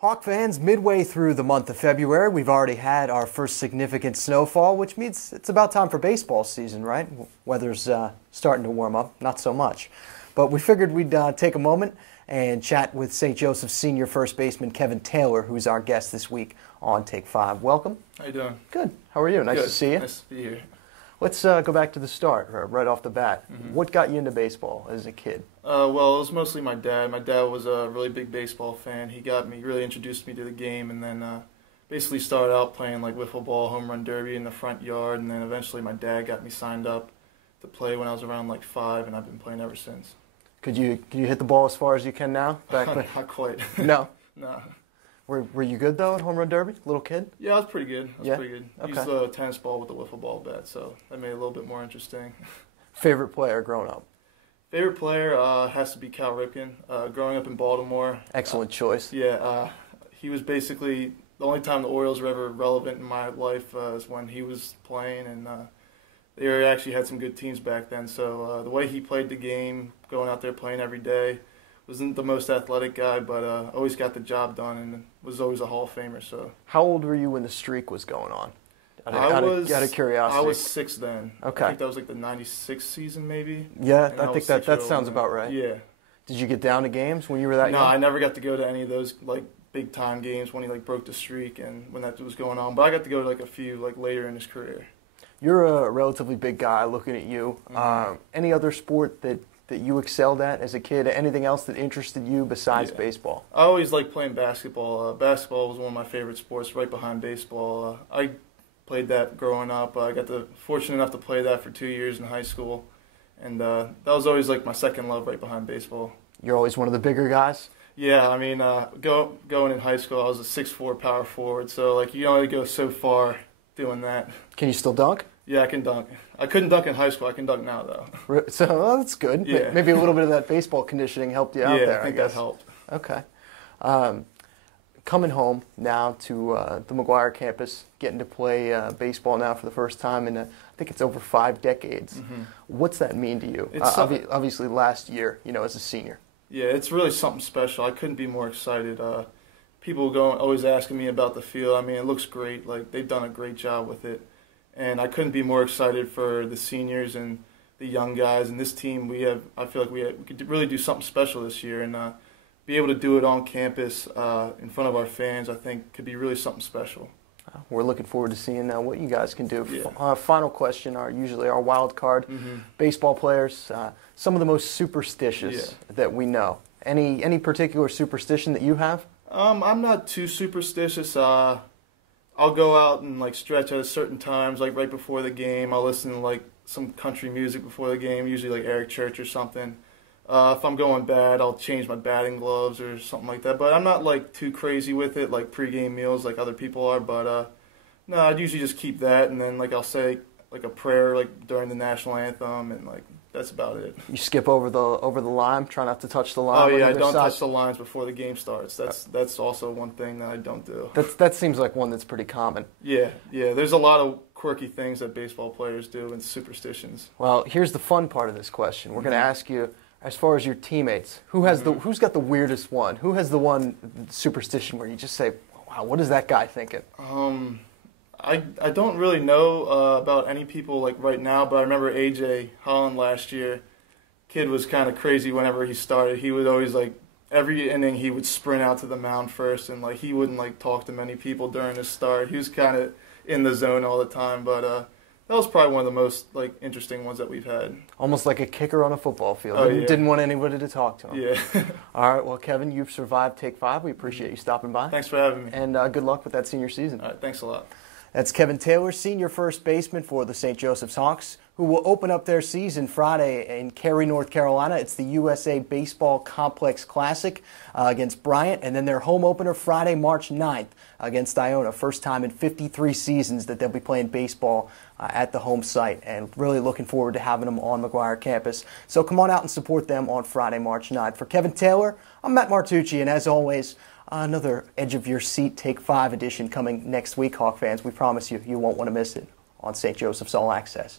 Hawk fans, midway through the month of February, we've already had our first significant snowfall, which means it's about time for baseball season, right? Weather's starting to warm up, not so much. But we figured we'd take a moment and chat with St. Joseph's senior first baseman Kevin Taylor, who's our guest this week on Take 5. Welcome. How you doing? Good. How are you? Nice Good. to see you. Nice to be here. Let's go back to the start, right off the bat. What got you into baseball as a kid? Well, it was mostly my dad. My dad was a really big baseball fan. He really introduced me to the game, and then basically started out playing like wiffle ball, home run derby in the front yard, and then eventually my dad got me signed up to play when I was around like 5, and I've been playing ever since. Could you hit the ball as far as you can now? Not quite. No? No. Were you good, though, at home run derby? Little kid? Yeah, I was pretty good. Okay. Used a tennis ball with a wiffle ball bat, so that made it a little bit more interesting. Favorite player growing up? Favorite player has to be Cal Ripken. Growing up in Baltimore. Excellent choice. Yeah, he was basically the only time the Orioles were ever relevant in my life is when he was playing, and they actually had some good teams back then. So the way he played the game, going out there playing every day, wasn't the most athletic guy, but always got the job done and was always a Hall of Famer. So. How old were you when the streak was going on? Out of curiosity. I was 6 then. Okay. I think that was like the '96 season, maybe. Yeah, I think that sounds about right. Yeah. Did you get down to games when you were that young? No, I never got to go to any of those like big time games when he like broke the streak and when that was going on. But I got to go to like a few like later in his career. You're a relatively big guy. Looking at you, any other sport that you excelled at as a kid? Anything else that interested you besides baseball? I always liked playing basketball. Basketball was one of my favorite sports, right behind baseball. I played that growing up. I got fortunate enough to play that for 2 years in high school, and that was always like my second love, right behind baseball. You're always one of the bigger guys? Yeah, I mean, going in high school, I was a 6'4" power forward, so like you only go so far doing that. Can you still dunk? Yeah, I can dunk. I couldn't dunk in high school. I can dunk now, though. So that's good. Yeah. Maybe a little bit of that baseball conditioning helped you out there. Yeah, I think that helped. Okay. Coming home now to the McGuire campus, getting to play baseball now for the first time in, I think it's over 5 decades. What's that mean to you? Obviously last year, as a senior. Yeah, it's really something special. I couldn't be more excited. People always asking me about the field. I mean, it looks great. Like, they've done a great job with it. And I couldn't be more excited for the seniors and the young guys. And this team, I feel like we could really do something special this year. And be able to do it on campus in front of our fans, I think, could be really something special. We're looking forward to seeing what you guys can do. Yeah. Final question, usually our wild card. Baseball players, some of the most superstitious that we know. Any particular superstition that you have? I'm not too superstitious. I'll go out and like stretch at certain times, like right before the game. I'll listen to like some country music before the game, usually like Eric Church or something. If I'm going bad, I'll change my batting gloves or something like that. But I'm not like too crazy with it, like pregame meals like other people are. But no, I'd usually just keep that, and then like I'll say like a prayer like during the national anthem, and like that's about it. You skip over the line, try not to touch the line. Oh yeah, I don't touch the lines before the game starts. That's also one thing that I don't do. That seems like one that's pretty common. Yeah. There's a lot of quirky things that baseball players do and superstitions. Well, here's the fun part of this question. We're going to ask you, as far as your teammates, who's got the weirdest one? Who has the one superstition where you just say, "Wow, what is that guy thinking?" I don't really know about any people like right now, but I remember AJ Holland last year. Kid was kind of crazy whenever he started. He would always like every inning he would sprint out to the mound first, and like he wouldn't like talk to many people during his start. He was kind of in the zone all the time, but that was probably one of the most like interesting ones that we've had. Almost like a kicker on a football field. Oh, yeah. Didn't want anybody to talk to him. Yeah. All right, well, Kevin, you've survived Take 5. We appreciate you stopping by. Thanks for having me. And good luck with that senior season. All right, thanks a lot. That's Kevin Taylor, senior first baseman for the St. Joseph's Hawks, who will open up their season Friday in Cary, North Carolina. It's the USA Baseball Complex Classic against Bryant, and then their home opener Friday, March 9th against Iona. First time in 53 seasons that they'll be playing baseball at the home site, and really looking forward to having them on McGuire campus. So come on out and support them on Friday, March 9th. For Kevin Taylor, I'm Matt Martucci, and as always, another Edge of Your Seat Take 5 edition coming next week, Hawk fans. We promise you won't want to miss it on St. Joseph's All Access.